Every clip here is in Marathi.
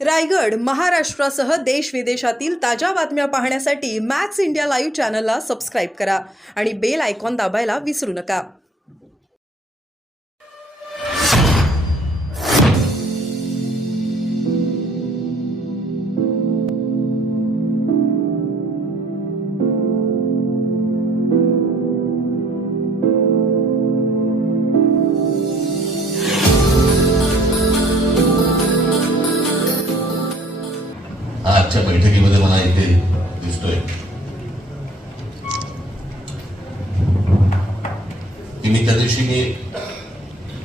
रायगड, महाराष्ट्रासह देश विदेशातील ताज्या बातम्या पाहण्यासाठी मॅक्स इंडिया लाईव्ह चॅनलला सबस्क्राईब करा आणि बेल आयकॉन दाबायला विसरू नका. आजच्या बैठकीमध्ये मला इथे दिसतोय की मी त्या दिवशी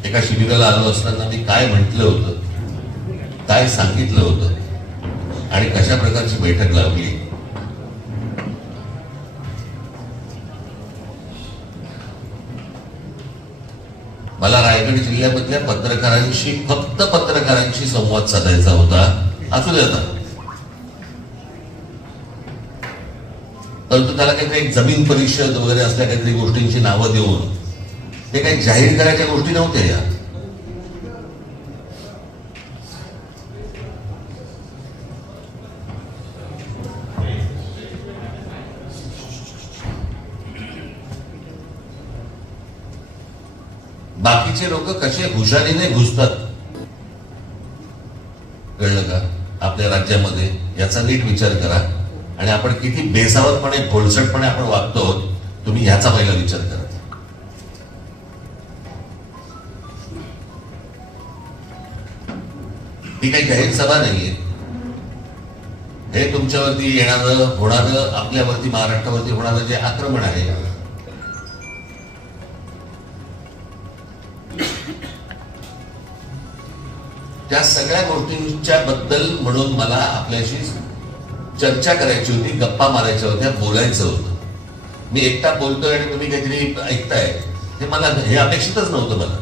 एका शिबिराला आलो असताना मी काय म्हटलं होतं, काय सांगितलं होतं आणि कशा प्रकारची बैठक लावली. मला रायगड जिल्ह्यामधल्या पत्रकारांशी, फक्त पत्रकारांशी संवाद साधायचा होता. असू दे आता, परंतु त्याला काहीतरी एक जमीन परिषद वगैरे असल्या काहीतरी गोष्टींची नावं देऊन ते काही जाहीर करायच्या गोष्टी नव्हत्या या. बाकीचे लोक कसे हुशारीने घुसतात कळलं का आपल्या राज्यामध्ये, याचा नीट विचार करा. आणि आपण किती बेसावतपणे, भोळसटपणे आपण वागतो, तुम्ही ह्याचा पहिला विचार करा. ही काही जाहीर सभा नाहीये. हे तुमच्यावरती येणारं, होणारं, आपल्यावरती, महाराष्ट्रावरती होणारं जे आक्रमण आहे, त्या सगळ्या गोष्टींच्या बद्दल म्हणून मला आपल्याशी चर्चा करायची होती, गप्पा मारायच्या होत्या, बोलायचं होतं. मी एकटा बोलतोय आणि तुम्ही काहीतरी ऐकताय, हे मला, हे अपेक्षितच नव्हतं मला.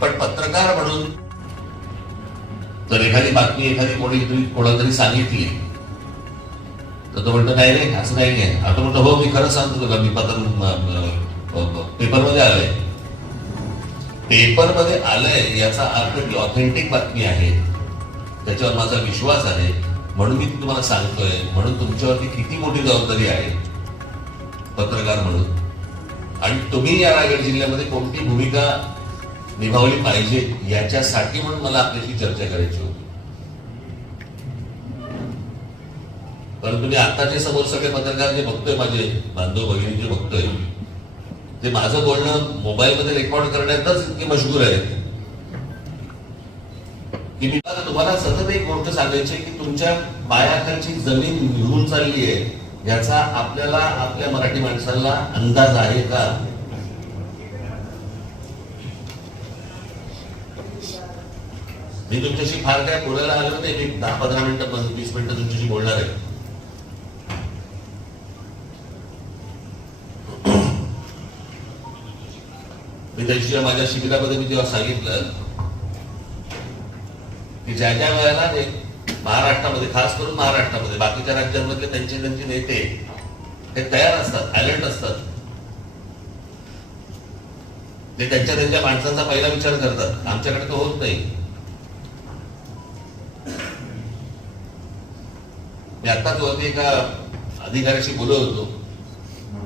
पण पत्रकार म्हणून जर एखादी बातमी, एखादी कोणाला तरी सांगितली तर तो म्हणतो नाही रे, असं नाही आहे. आता म्हणतो हो, मी खरं सांगतो तुला, मी पेपरमध्ये आलंय. पेपरमध्ये आलंय याचा अर्थ ती ऑथेंटिक बातमी आहे, त्याच्यावर माझा विश्वास आहे, म्हणून मी तुम्हाला सांगतोय. म्हणून तुमच्यावरती किती मोठी जबाबदारी आहे पत्रकार म्हणून, आणि तुम्ही या रायगड जिल्ह्यामध्ये कोणती भूमिका निभावली पाहिजे याच्यासाठी म्हणून मला आपल्याशी चर्चा करायची होती. परंतु मी आताचे समोर सगळे पत्रकार जे बघतोय, माझे बांधव भगिनी जे बघतोय, ते माझं बोलणं मोबाईल मध्ये रेकॉर्ड करण्यातच इतके मशगूर आहेत की मी तुम्हाला सतत एक गोष्ट सांगायची की तुमच्या पायाखालची जमीन निघून चालली आहे याचा आपल्याला, आपल्या मराठी माणसाला अंदाज आहे का? मी तुमच्याशी फार काय बोलायला आलो नाही. मी 10-15 मिनिटं, 20 मिनिटं तुमच्याशी बोलणार आहे. मी त्याशिवाय माझ्या शिबिरामध्ये मी जेव्हा सांगितलं की ज्या ज्या वेळेला महाराष्ट्रामध्ये, खास करून महाराष्ट्रामध्ये, बाकीच्या राज्यांमधले त्यांचे नेते ते तयार असतात, अलर्ट असतात, ते त्यांच्या माणसांचा पहिला विचार करतात. आमच्याकडे तो होत नाही. मी आत्ताच वरती एका अधिकाऱ्याशी बोलत होतो.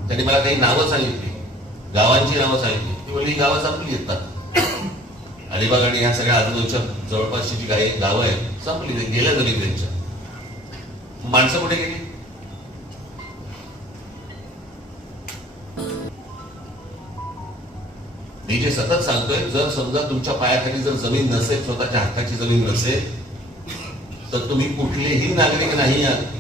त्यांनी मला काही नावं सांगितली, गावांची नावं सांगितली. ती बोलली, ही गावं संपली येतात, अलिबाग आणि ह्या सगळ्या आजूबाजूच्या जवळपासची जी काही गावं आहेत संपली, गेल्या जरी त्यांच्या. माणसं कुठे गेली? मी जे सतत सांगतोय, जर समजा तुमच्या पायाखाली जर जमीन नसेल, स्वतःच्या हक्काची जमीन नसेल, तर तुम्ही कुठलेही नागरिक नाही आहात.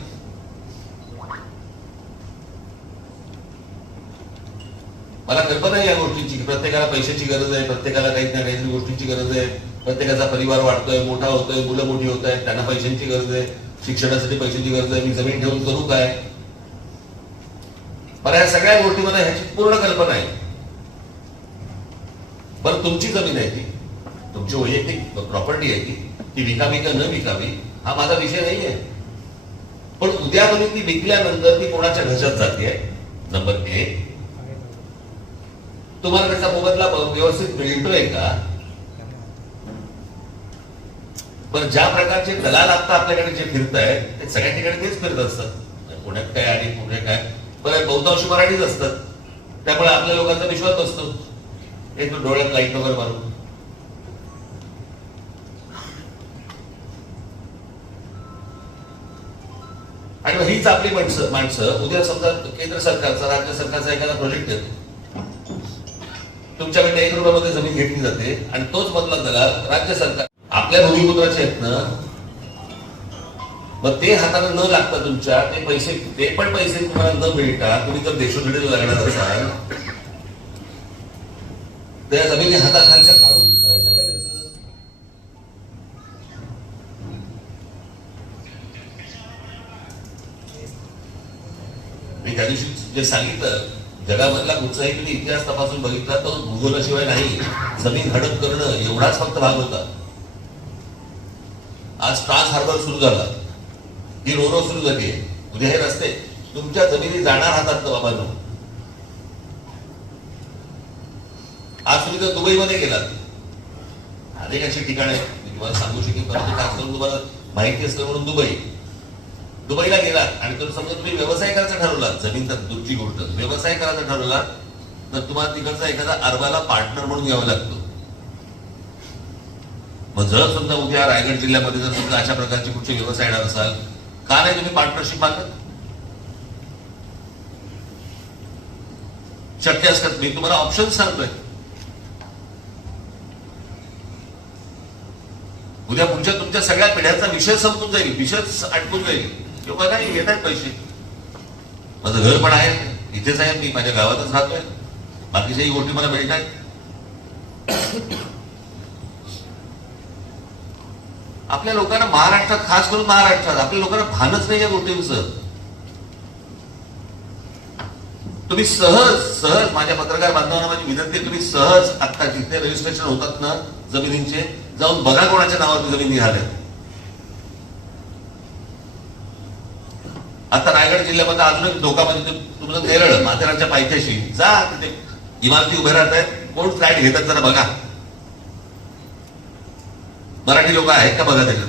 मला कल्पना आहे या गोष्टीची, प्रत्येकाला पैशाची गरज आहे, प्रत्येकाला काही ना काहीतरी गोष्टीची गरज आहे, प्रत्येकाचा परिवार वाढतोय, मोठा होतोय, मुलं मोठी होत आहेत, त्यांना पैशांची गरज आहे, शिक्षणासाठी पैशांची गरज आहे. मी जमीन ठेवून करू काय? पण या सगळ्या गोष्टीमध्ये ह्याची पूर्ण कल्पना आहे. बरं, तुमची जमीन आहे ती, तुमची वैयक्तिक प्रॉपर्टी आहे ती विकावी का न विकावी हा माझा विषय नाही आहे. पण उद्या तुम्ही ती विकल्यानंतर ती कोणाच्या घशात जाते? नंबर 1. तुम्हाला त्याचा मोबदला व्यवस्थित मिळतोय का? पण ज्या प्रकारचे दलाल आता आपल्याकडे जे फिरत आहेत ते सगळ्या ठिकाणी तेच फिरत असतात. पुण्यात काय आणि पुणे काय, बरं बहुतांशी मराठीच असतात. त्यामुळे आपल्या लोकांचा विश्वास बसतो. एक डोळ्यात लाईट वगैरे मारून आणि हीच आपली माणसं उद्या समजा केंद्र सरकारचा राज्य सरकारचा एखादा प्रोजेक्ट येतो, तुमच्याकडे 1 रुपयामध्ये जमीन घेतली जाते आणि तोच मधला दलाल राज्य सरकार आपल्या भूमिपुत्राचे आहेत ना, मग ते हाताला न लागता तुमच्या ते पण पैसे तुम्हाला न मिळता तुम्ही जर देशोधडीला लागणार असाल त्या जमिनी हाताखालच्या काढून करायचं काय त्याचं? मी त्या दिवशी जे सांगितलं, जगामधला कुठचाही तुम्ही इतिहास तपासून बघितला तो भूगोलाशिवाय नाही. जमीन हडप करणं एवढाच फक्त भाग होता. आज ट्रान्स हार्बर सुरू झाला, ही रोरो सुरू झाली आहे. उद्या हे रस्ते तुमच्या जमिनी जाणार हातात बाबांनो. आज तुम्ही जर दुबईमध्ये गेलात, अनेक अशी ठिकाणे मी तुम्हाला सांगू शकेन, परंतु खास करून तुम्हाला माहिती असतं म्हणून दुबईला गेलात आणि तर समजा तुम्ही व्यवसाय करायचा ठरवला, जमीन तर दूरची गोष्ट, व्यवसाय करायचा ठरवला तर तुम्हाला तिकडचा एखादा अरबाला पार्टनर म्हणून घ्यावा लागतो. मग जर समजा उद्या रायगड जिल्ह्यामध्ये जर समजा अशा प्रकारची कुठचे व्यवसाय येणार असाल, का नाही तुम्ही पार्टनरशिप मागत? शक्य असतात. मी तुम्हाला ऑप्शन सांगतोय. उद्या पुढच्या तुमच्या सगळ्या पिढ्यांचा विषय संपून जाईल, विषय आटकून जाईल. किंवा नाही येत आहेत पैसे, माझं घर पण आहे इथेच आहे, मी माझ्या गावातच राहतोय, बाकीच्याही गोष्टी मला मिळत आहेत. आपल्या लोकांना महाराष्ट्रात, खास करून महाराष्ट्रात आपल्या लोकांना भानच नाही या गोष्टींचं. तुम्ही सहज माझ्या पत्रकार बांधवांना माझी विनंती, तुम्ही सहज आता जिथे रजिस्ट्रेशन होतात ना जमिनींचे, जाऊन बघा कोणाच्या नावावर जमीन निघाल्या. आता रायगड जिल्ह्यामध्ये अजून एक धोका म्हणजे तुमचं नेरळ माथेरानच्या पायथ्याशी जा, तिथे इमारती उभ्या राहत आहेत, कोण फ्लॅट घेतात जरा बघा. मराठी लोक आहेत का बघा त्याच्यात.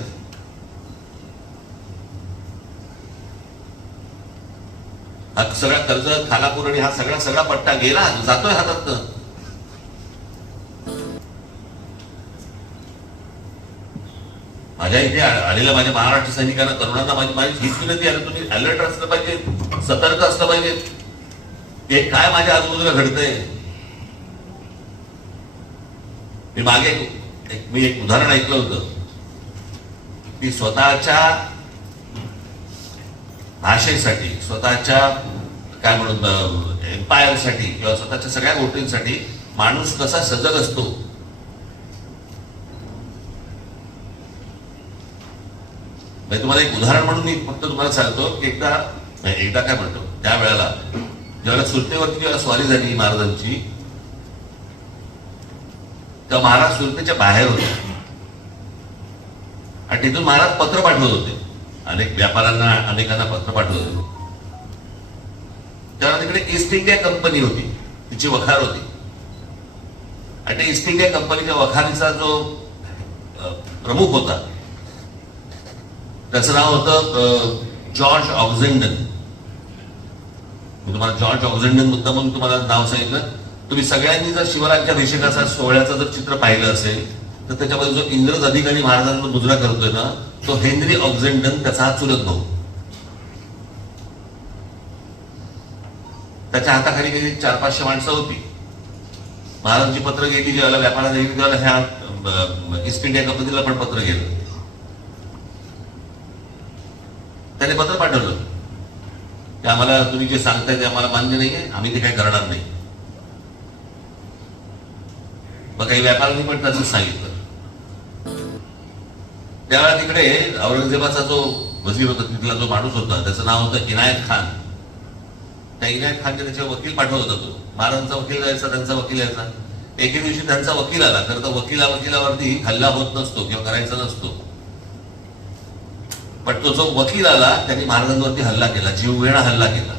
हा सगळा कर्ज, खालापूर आणि हा सगळा पट्टा गेला, जातोय हातात. माझ्या इथे आलेल्या माझ्या महाराष्ट्र सैनिकांना, तरुणांना माझी हीच विनंती आहे, तुम्ही अलर्ट असलं पाहिजे, सतर्क असलं पाहिजे. हे काय माझ्या आजूबाजूला घडतंय. मी मागे एक उदाहरण ऐकलं होतं की स्वतःच्या भाषेसाठी, स्वतःच्या काय म्हणून एम्पायरसाठी किंवा स्वतःच्या सगळ्या गोष्टींसाठी माणूस कसा सजग असतो. तुम्हाला एक उदाहरण म्हणून मी फक्त तुम्हाला सांगतो की एकदा काय म्हणतो, त्या वेळेला ज्यावेळेला सुरतेवरती जेव्हा स्वारी झाली महाराजांची, तेव्हा महाराज सुरतेच्या बाहेर होते आणि तिथून महाराज पत्र पाठवत होते, अनेक व्यापाऱ्यांना अनेकांना पत्र पाठवत होते. तेव्हा तिकडे ईस्ट इंडिया कंपनी होती, तिची वखार होती आणि त्या ईस्ट इंडिया कंपनीच्या वखारीचा जो प्रमुख होता त्याचं नाव होतं जॉर्ज ऑक्झेंडन. मी तुम्हाला जॉर्ज ऑक्झेंडन मुद्दा म्हणून तुम्हाला नाव सांगितलं. तुम्ही सगळ्यांनी जर शिवराज्याभिषेकाचा सोहळ्याचा जर चित्र पाहिलं असेल तर त्याच्यामध्ये जो इंग्रज अधिकारी महाराजांना मुद्रा करतोय ना, तो हेनरी ऑक्झेंडन, त्याचा हा चुलत भाऊ. त्याच्या हाताखाली काही 400-500 माणसं होती. महाराजांची पत्र गेली ज्यावेळेला व्यापारात गेली त्यावेळेला ह्या ईस्ट इंडिया कंपनीला पण पत्र गेलं. त्याने पत्र पाठवलं की आम्हाला तुम्ही जे सांगताय ते आम्हाला मान्य नाहीये, आम्ही ते काही करणार नाही. मग काही व्यापाऱ्यांनी पण तसंच सांगितलं. त्यावेळेला तिकडे औरंगजेबाचा जो वजीर होता, तिथला जो माणूस होता, त्याचं नाव होतं इनायत खान. त्या इनायत खानने त्याचे वकील पाठवत होता. तो महाराजांचा वकील जायचा, त्यांचा वकील यायचा. एके दिवशी त्यांचा वकील आला, तर तो वकिलावरती हल्ला होत नसतो किंवा करायचा नसतो, पण तो जो वकील आला त्यांनी महाराजांवरती हल्ला केला, जीवघेणा हल्ला केला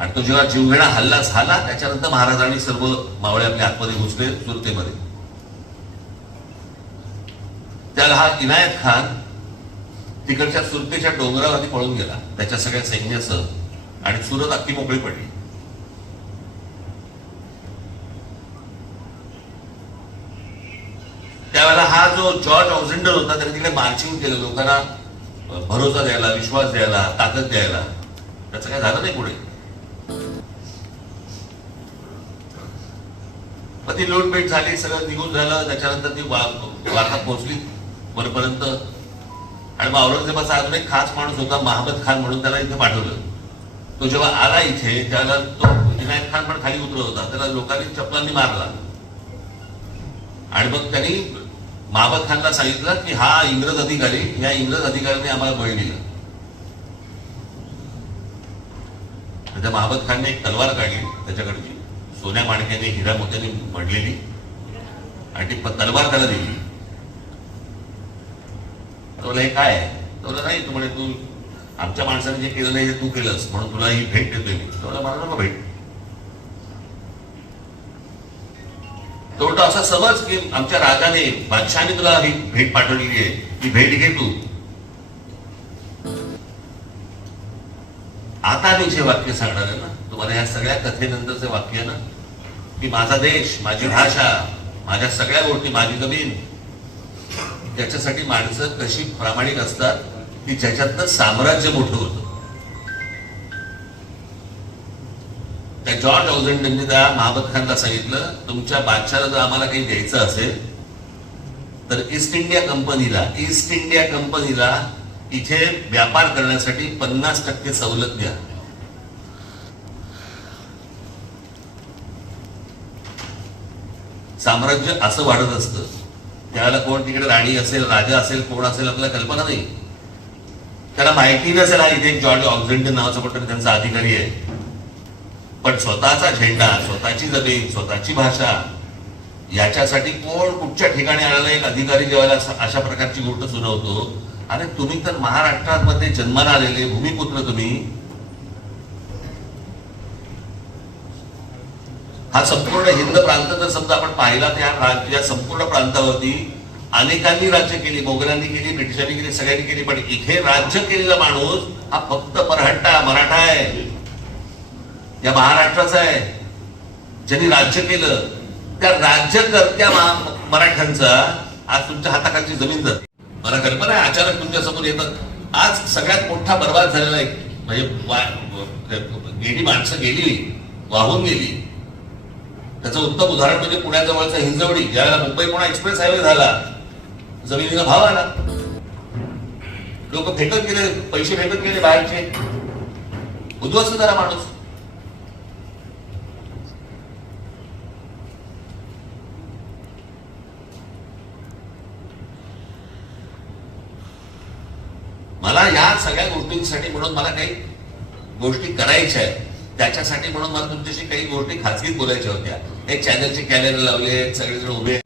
आणि तो जेव्हा जीवघेणा हल्ला झाला त्याच्यानंतर महाराजांनी सर्व मावळे आपल्या आतमध्ये घुसले सुरतेमध्ये. त्याला हा इनायत खान तिकडच्या सुरतेच्या डोंगरावरती पळून गेला त्याच्या सगळ्या सैन्यासह आणि सुरत अख्खी मोकळी पडली. त्यावेळेला हा जो जॉर्ज ऑक्झेंडर होता त्याने तिकडे मार्चिंग केलं लोकांना भरोसा द्यायला, विश्वास द्यायला, ताकद द्यायला. त्याचं काय झालं नाही पुढे. मग ती लूटपेट झाली, सगळं निघून झालं. त्याच्यानंतर ती वार्ता पोहोचली वरपर्यंत. आणि मग औरंगजेबाचा अजून एक खास माणूस होता महमद खान म्हणून, त्याला इथे पाठवलं. तो जेव्हा आला इथे त्याला तो इनायत खान पण खाली उतरत होता, त्याला लोकांनी चपलांनी मारला. आणि मग त्यांनी महमद खानला सांगितलं की हा इंग्रज अधिकारी, या इंग्रज अधिकाऱ्याने आम्हाला बळी दिलं. त्या महमद खानने एक तलवार काढली त्याच्याकडची, सोन्या माणक्याने हिरा मोत्याने मढलेली, आणि ती तलवार त्याला दिली. तो हे काय आहे? तो नाही, तू म्हणे तू आमच्या माणसाने जे केलं नाही हे तू केलंस म्हणून तुला ही भेट देतोय मी. तो मला नको भेट. तो असा समज की आमच्या राजाने, बादशाने तुला ही भेट पाठवलेली आहे, ही भेट घे तू. आता मी जे वाक्य सांगणार आहे ना तुम्हाला, या सगळ्या कथेनंतरचे वाक्य ना, की माझा देश, माझी भाषा, माझ्या सगळ्या गोष्टी, माझी जमीन, त्याच्यासाठी माणसं कशी प्रामाणिक असतात की ज्याच्यातनं साम्राज्य मोठं होतं. त्या जॉर्ज ऑक्झेंडरने त्या महमद खानला सांगितलं, तुमच्या बादशाला जर आम्हाला काही द्यायचं असेल तर ईस्ट इंडिया कंपनीला इथे व्यापार करण्यासाठी 50% सवलत द्या. साम्राज्य असं वाढत असतं. त्याला कोण तिकडे राणी असेल, राजा असेल, कोण असेल आपल्याला कल्पना नाही. त्याला माहिती नसेल हा इथे जॉर्ज ऑक्झेंडर नावाचा कुठे त्यांचा अधिकारी आहे. पण स्वतःचा झेंडा, स्वतःची जमीन, स्वतःची भाषा याच्यासाठी कोण कुठच्या ठिकाणी आलेला एक अधिकारी जेव्हा अशा प्रकारची गोष्ट सुनावतो. अरे तुम्ही तर महाराष्ट्रामध्ये जन्माला आलेले भूमिपुत्र, तुम्ही हा संपूर्ण हिंद प्रांत जर समजा आपण पाहिला तर या संपूर्ण प्रांतावरती अनेकांनी राज्य केली, मोगलांनी केली, ब्रिटिशांनी केली, सगळ्यांनी केली. पण इथे राज्य केलेला माणूस हा फक्त मराठा आहे, या महाराष्ट्राचा आहे. ज्यांनी राज्य केलं त्या राज्यकर्त्या मराठ्यांचा आज तुमच्या हाताखालची जमीन जाते. मला कल्पना आहे अचानक तुमच्या समोर येतात. आज सगळ्यात मोठा बर्बाद झालेला आहे, म्हणजे गेली माणसं गेली, वाहून गेली. त्याचं उत्तम उदाहरण म्हणजे पुण्याजवळचा हिंजवडी. ज्यावेळेला मुंबई पुणे एक्सप्रेस हायवे झाला, जमिनीला भाव आला, लोक फेकत गेले, पैसे फेकत गेले बाहेरचे. उद्ध्वस्त झाला माणूस. मला या सगळ्या गोष्टींसाठी म्हणून मला काही गोष्टी करायच्या आहेत, त्याच्यासाठी म्हणून मला तुमच्याशी काही गोष्टी खाजगीत बोलायच्या होत्या. एक चॅनलचे कॅमेरे लावले, सगळेजण उभे.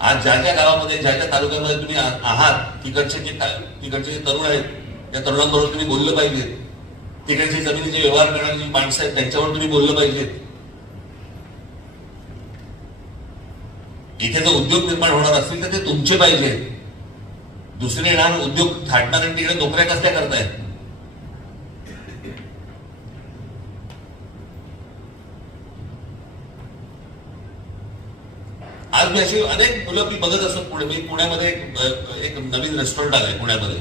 आज ज्या ज्या गावामध्ये, ज्या ज्या तालुक्यामध्ये तुम्ही आहात, तिकडचे जे तरुण आहेत त्या तरुणांबरोबर तुम्ही बोललं पाहिजे. तिकडचे जमिनीचे व्यवहार करणारी जी माणसं आहेत त्यांच्यावर तुम्ही बोललं पाहिजे. इथे जर उद्योग निर्माण होणार असतील तर ते तुमचे पाहिजे. दुसरे येणार उद्योग थाटणार आणि तिकडे नोकऱ्या कसल्या करतायत. आज मी अशी अनेक मुलं मी बघत असतो. पुण्यामध्ये एक नवीन रेस्टॉरंट आलंय पुण्यामध्ये.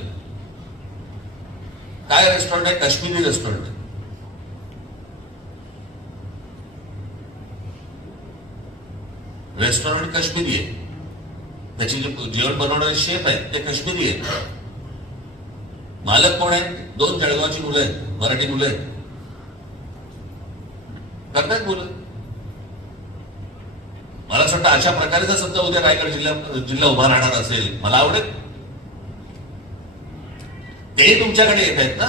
काय रेस्टॉरंट आहे? काश्मीरी रेस्टॉरंट. रेस्टॉरंट काश्मीरी आहे. त्याची जे जेवण बनवणारे शेफ आहेत ते काश्मीरी आहेत. मालक कोण आहेत? 2 जळगावची मुलं आहेत, मराठी मुलं आहेत. करतायत मुलं. मला असं वाटतं अशा प्रकारे जर समजा उद्या रायगड जिल्हा उभा राहणार असेल, मला आवडेल. ते तुमच्याकडे येत आहेत ना,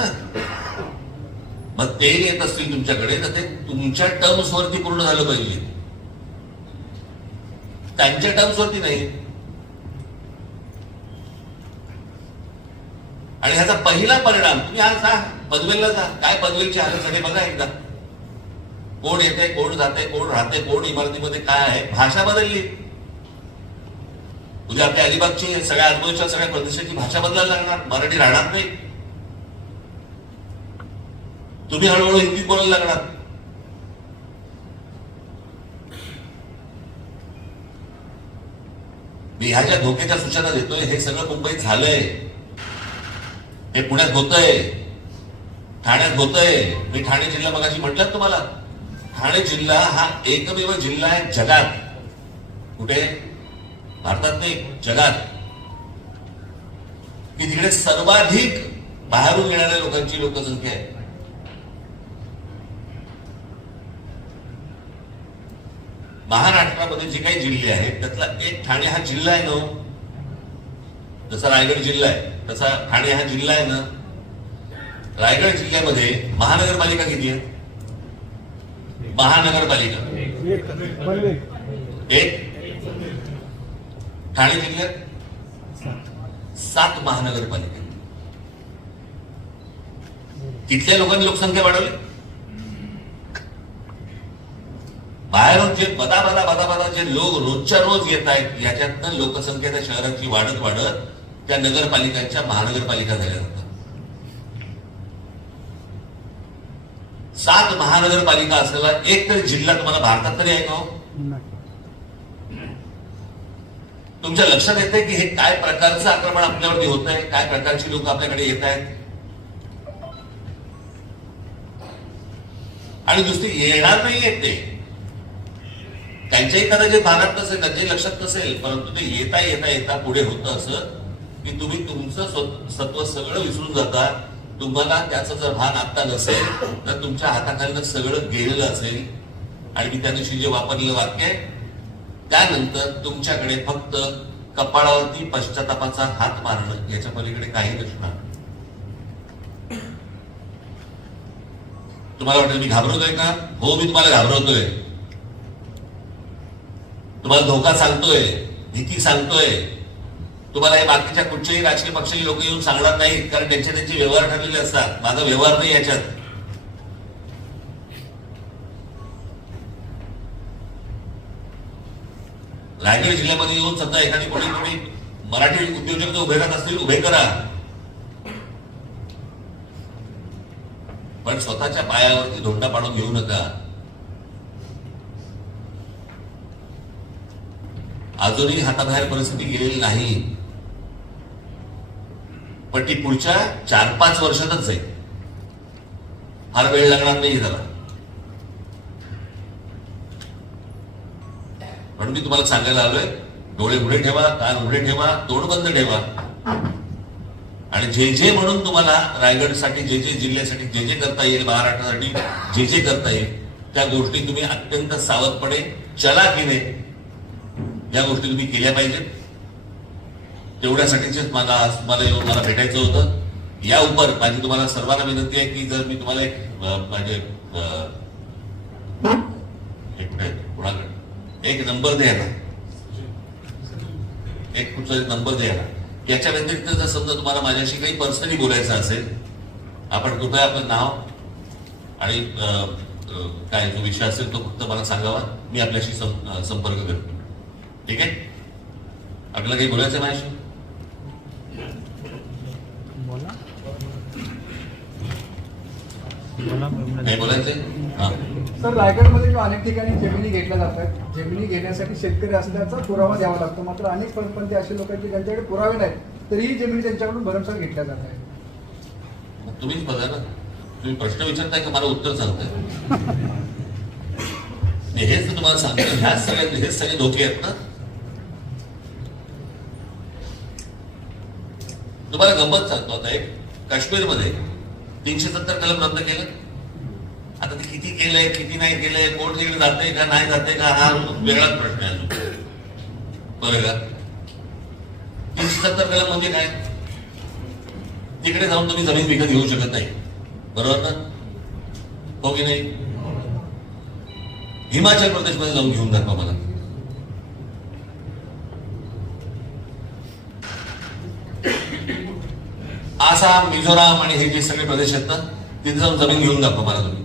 मग ते येत असतील तुमच्याकडे तर ते तुमच्या टर्म्स वरती पूर्ण झालं पाहिजे, त्यांच्या टर्म्स वरती नाही. आणि ह्याचा पहिला परिणाम तुम्ही आज जा पनवेलला जा, काय पनवेलची हालत झाली बघा एकदा. कोण येते, कोण जाते, कोण राहते, कोण इमारतीमध्ये काय आहे, भाषा बदलली. उद्या आपल्या अलिबागची सगळ्या आजूबाजूच्या सगळ्या प्रदेशाची भाषा बदलायला लागणार, मराठी राहणार नाही. तुम्ही हळूहळू हिंदीत बोलायला लागणार. मी ह्या ज्या धोक्याच्या सूचना देतोय हे सगळं मुंबईत झालंय, हे पुण्यात होतंय, ठाण्यात होतंय. मी ठाणे जिल्हा मगाशी म्हटलं तुम्हाला, ठाणे जिल्हा हा एकमेव जिल्हा आहे जगात, कुठे भारतात नाही जगात, की तिकडे सर्वाधिक बाहेरून येणाऱ्या लोकांची लोकसंख्या आहे. महाराष्ट्रामध्ये जे काही जिल्हे आहेत त्यातला एक ठाणे हा जिल्हा आहे ना. जसा रायगड जिल्हा आहे तसा ठाणे हा जिल्हा आहे ना. रायगड जिल्ह्यामध्ये महानगरपालिका किती आहे? महानगरपालिका एक. ठाणे जिल्ह्यात 7 महानगरपालिका. तिथल्या लोकांनी लोकसंख्या वाढवली. बाहेरून जे बदा जे लोक रोजच्या रोज येत आहेत याच्यातनं लोकसंख्या त्या शहराची वाढत वाढत त्या नगरपालिकांच्या महानगरपालिका झाल्या जातात. 7 महानगरपालिका असलेला एक तरी जिल्हा तुम्हाला भारतात तरी आहे का? तुमच्या लक्षात येते की हे काय प्रकारचं आक्रमण आपल्यावरती होत आहे, काय प्रकारची लोक आपल्याकडे येत आहेत. आणि दुसरी येणार नाही येत ते, त्यांच्याही कदाचित भागात नसेल, त्यांच्याही लक्षात नसेल, परंतु ते येता येता येता पुढे होतं असं की तुम्ही तुमचं सत्व सगळं विसरून जाता. तुम्हाला त्याचं जर भान आता नसेल तर तुमच्या हाताखालीनं सगळं गेलेलं असेल. आणि मी त्या दिवशी जे वापरलेलं वाक्य आहे त्यानंतर तुमच्याकडे फक्त कपाळावरती पश्चातापाचा हात मारणं याच्या पलीकडे काही नसणार. तुम्हाला वाटेल मी घाबरवतोय का? हो, मी तुम्हाला घाबरवतोय, तुम्हाला धोका सांगतोय, भीती सांगतोय. तुम्हाला हे बाकीच्या कुठच्याही राजकीय पक्षाची लोक येऊन सांगणार नाहीत, कारण त्यांचे व्यवहार ठरलेले असतात. माझा व्यवहार नाही याच्यात. रायगड जिल्ह्यामध्ये येऊन सध्या एखादी कोणी मराठी उद्योजक जर उभे राहत असतील उभे करा, पण स्वतःच्या पायावरती धोंडा पाडून घेऊ नका. अजूनही हाताबाहेर परिस्थिती गेलेली नाही, पण ती पुढच्या 4-5 वर्षातच जाईल. फार वेळ लागणार नाही त्याला. म्हणून मी तुम्हाला सांगायला आलोय, डोळे उघडे ठेवा, कान उघडे ठेवा, तोंड बंद ठेवा. आणि जे म्हणून तुम्हाला रायगडसाठी जे जिल्ह्यासाठी जे करता येईल, महाराष्ट्रासाठी जे करता येईल त्या गोष्टी तुम्ही अत्यंत सावधपणे चलाखीने या गोष्टी तुम्ही केल्या पाहिजेत. तेवढ्यासाठीच मला येऊन मला भेटायचं होतं. या उपर माझी तुम्हाला सर्वांना विनंती आहे की जर मी तुम्हाला एक नंबर द्यायला, एक कुठचा नंबर द्यायला, याच्या व्यतिरिक्त जर समजा तुम्हाला माझ्याशी काही पर्सनली बोलायचं असेल, आपण कृपया आपलं नाव आणि काय जो विषय असेल तो फक्त मला सांगावा, मी आपल्याशी संपर्क करतो. ठीक आहे? आपल्याला काही बोलायचं माझ्याशी? काही बोलायचंय? हा सर, रायगडमध्ये किंवा अनेक ठिकाणी जमिनी घेतल्या जातात. जमिनी घेण्यासाठी शेतकरी असल्याचा पुरावा द्यावा लागतो, मात्र अनेक परप्रांती असे लोक आहेत की ज्यांच्याकडे पुरावे नाहीत तरीही जमिनी त्यांच्याकडून भरमसाठ घेतल्या जात आहेत. तुम्हीच बघा ना, तुम्ही प्रश्न विचारताय का मला उत्तर सांगताय? हेच तुम्हाला सांगतो, हेच सगळे धोके आहेत ना. तुम्हाला गंमत सांगतो, आता एक काश्मीरमध्ये 370 कलम रद्द केलं. आता ते किती केलंय किती नाही केलंय, कोर्ट तिकडे जाते का नाही जाते का हा वेगळाच प्रश्न आहे. बरं का, 370 कलम म्हणजे काय? तिकडे जाऊन तुम्ही जमीन विकत घेऊ शकत नाही, बरोबर ना? हो की नाही? हिमाचल प्रदेशमध्ये जाऊन घेऊन दाखवा मला. आसाम, मिझोराम आणि हे जे सगळे प्रदेश आहेत ना, तिथे जाऊन जमीन घेऊन दाखवा मला तुम्ही.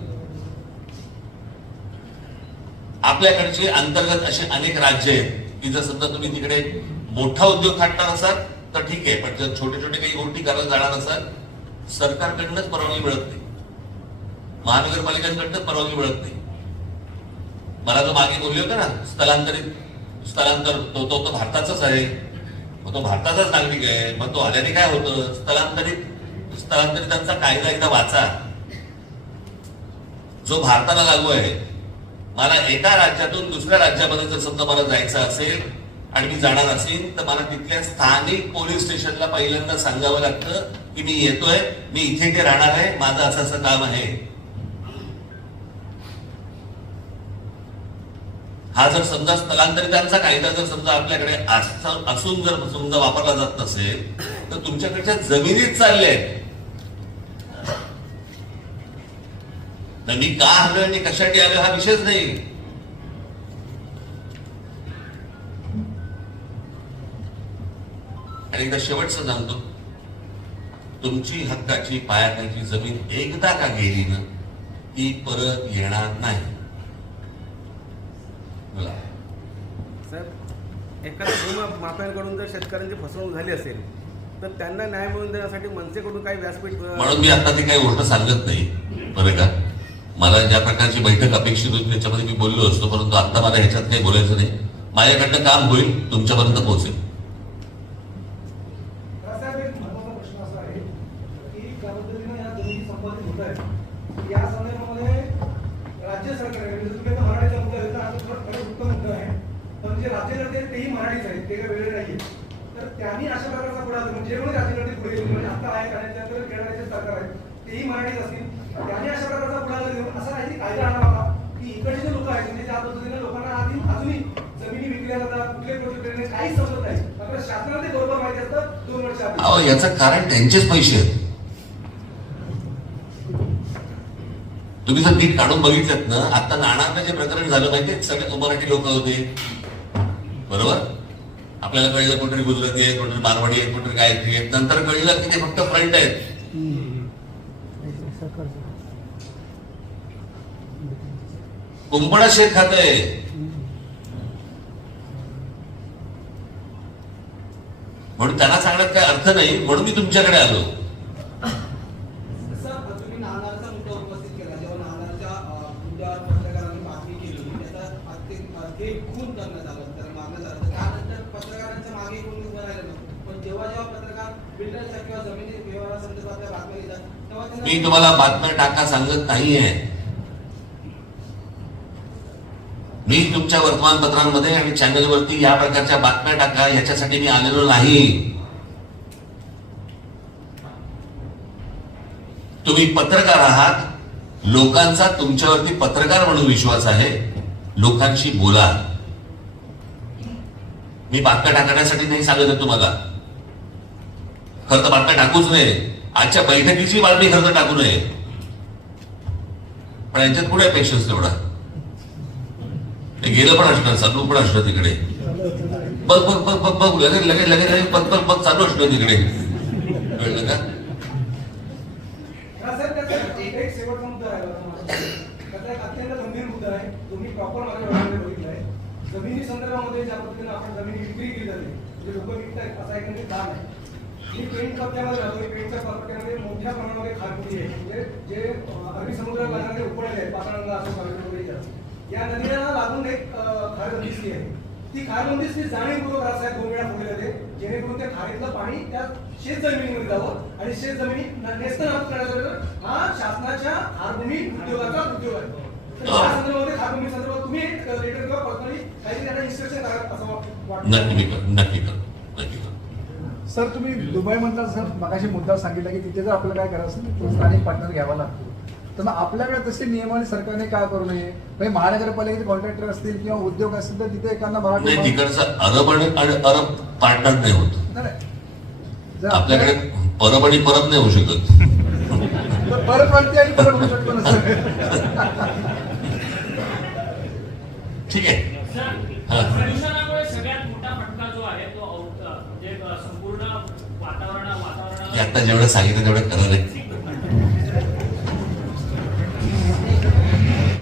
आपल्याकडचे अंतर्गत असे अनेक राज्य आहेत की जर समजा तुम्ही तिकडे मोठा उद्योग थाटणार असाल तर ठीक आहे, पण जर छोटे छोटे काही गोष्टी करायला जाणार असाल सरकारकडनंच परवानगी मिळत नाही, महानगरपालिकांकडनंच परवानगी मिळत नाही. मला जो मागे बोलले होते ना स्थलांतर तो भारताचाच आहे, मग तो भारताचाच नागरिक आहे, मग तो आल्याने काय होतं, स्थलांतरितांचा कायदा एकदा वाचा जो भारताला लागू आहे. मला एका राज्यातून दुसऱ्या राज्यामध्ये जर समजा मला जायचं असेल आणि मी जाणार असेल तर मला तिथल्या स्थानिक पोलीस स्टेशनला पहिल्यांदा सांगावं लागतं की मी येतोय, मी इथे राहणार आहे, माझं असं असं काम आहे. हा जर समजा स्थलांतरितांचा कायदा जर समजा आपल्याकडे असून जर समजा वापरला जात नसेल तर तुमच्याकडच्या जमिनीत चालले आहेत. मी का आलोय आणि कशासाठी आलोय हा विषयच नाही. आणि एकदा शेवटचं सांगतो, तुमची हक्काची पायाखालची जमीन एकदा का गेली ना ती परत येणार नाही. बोला साहेब, एखाद्या भूमाफियांकडून जर शेतकऱ्यांची फसवणूक झाली असेल तर त्यांना न्याय मिळवून देण्यासाठी मनसेकडून काही व्यासपीठ म्हणून मी आता ती काही गोष्ट सांगत नाही बरं का. मला ज्या प्रकारची बैठक अपेक्षित होती त्याच्यामध्ये मी बोललो असतो, परंतु आता मला ह्याच्यात काही बोलायचं नाही. माझ्याकडनं काम होईल, तुमच्यापर्यंत पोहोचेल. एक महत्त्वाचा प्रश्न असा आहे की ज्या पद्धतीने या जमिनी संपादित होत आहेत या संदर्भामध्ये राज्य सरकार तुम्ही मराठीचा मुद्दा घेतला, खरंच उत्तम मुद्दा आहे, पण जे राज्यकर्ते आहेत तेही मराठीच आहेत, ते काही वेगळे नाहीये. तर त्यांनी अशा प्रकारचा पुढाकार जे कोणी राज्यकर्ते पुढे येतील म्हणजे आता आहे आणि त्यानंतर खेळण्याचे सरकार आहे तेही मराठीच असतील, त्यांनी अशा प्रकारचा पुढाकार घेऊन असा काही कायदा आणावा की इकडचे जे लोक आहेत म्हणजे ज्या पद्धतीने लोकांना अजूनही जमिनी विकल्या जातात, कुठले प्रोजेक्ट काहीच समजत नाही, आपल्या शासनाला ते बरोबर माहिती असतं 2 वर्ष आधी. याचं कारण त्यांचेच पैसे आहेत. तुम्ही जर नीट काढून बघितलं ना, आता नाणारचं जे प्रकरण झालं माहितीये, सगळे मराठी लोक होते बरोबर. आपल्याला कळलं कोणतरी गुजराती आहे, कोणतरी मारवाडी आहे, कोणतरी गायत्री आहेत, नंतर कळलं की ते फक्त फ्रंट आहेत. कुंपणा शेत खात आहे. म्हणून त्यांना सांगण्यात काय अर्थ नाही, म्हणून मी तुमच्याकडे आलो. तुम्ही नाणारचा मुद्दा उपस्थित केला, जेव्हा नाणारच्या मुद्द्यावर पत्रकारांनी बातमी केली त्याचा ते खून करण्यात आलं, तर मागण्यात आलं. त्यानंतर पत्रकारांच्या मागे कोणी उभं राहिलं नव्हतं, पण जेव्हा पत्रकार बिल्डरच्या किंवा जमिनी व्यवहारासंदर्भातल्या बातम्या येतात तेव्हा मी तुम्हाला बातम्या टाका सांगत नाहीये. मी तुमच्या वर्तमानपत्रांमध्ये आणि चॅनलवरती या प्रकारच्या बातम्या टाका याच्यासाठी मी आलेलो नाही. तुम्ही पत्रकार आहात, लोकांचा तुमच्यावरती पत्रकार म्हणून विश्वास आहे, लोकांशी बोला. मी बातम्या टाकण्यासाठी नाही सांगत तुम्हाला. खरं तर बातम्या टाकूच नये, आजच्या बैठकीची बातमी खरं तर टाकू नये, पण यांच्यात कुठे पेशन्स तेवढा. ते गेलं पण असणार, चालू पण असणार तिकडे, बघ बघ बघ बघ बघ लगेच लगेच लगेच बघ बघ बघ चालू असणार तिकडे. कळलं का? एक शेवटचा मुद्दा आहे, त्याचा एक अत्यंत गंभीर मुद्दा आहे, तुम्ही प्रॉपर माझ्या डोळ्यामध्ये बघितलाय. जमिनी संदर्भामध्ये ज्या पद्धतीने आपण जमिनी विक्री केली जाते, म्हणजे लोक विकतायत असा एकंदरीत दान आहे. ही पेंट कप्प्यामध्ये राहतो, पेंटच्या प्रॉपर्टीमध्ये मोठ्या प्रमाणामध्ये खारपुटी आहे, म्हणजे जे अरबी समुद्राला लागणारे उपळले आहेत, पातळगंगा असो वगैरे, या नदीला लागून एक खारबंदिस्ती आहे. ती खारबंदिस्ती जाणीवपूर्वक रासायनिक 2 वेळा फोडली जाते, जेणेकरून त्या खाडीतलं पाणी त्या शेत जमिनीमध्ये जावं आणि शेत जमिनी नेस्तनाबूत करण्याचा हा शासनाच्या खारभूमी उद्योगाचा उद्योग आहे. तर या संदर्भामध्ये खारभूमी संदर्भात तुम्ही एक लेटर किंवा पर्सनली काहीतरी त्यांना इन्स्ट्रक्शन करा असं वाटतं. नक्की कर. सर, तुम्ही दुबई म्हटलं, सर मगाशी मुद्दा सांगितला की तिथे जर आपल्याला काय करायचं असेल तर स्थानिक पार्टनर घ्यावा लागतो, तर मग आपल्याकडे तसे नियम आणि सरकारने काय करू नये. म्हणजे महानगरपालिकेचे कॉन्ट्रॅक्टर असतील किंवा उद्योग असतील तर तिथे एखादा मराठी तिकडचं अरब आणि अरब पार्टनर नाही होत. आपल्याकडे परब आणि परत नाही होऊ शकत. परत वाटते आणि परत होऊ शकतो ना सर. ठीक आहे. प्रदूषणामुळे सगळ्यात मोठा फटका जो आहे तो म्हणजे संपूर्ण वातावरणावर मी आता जेवढं सांगितलं तेवढं खरं नाही.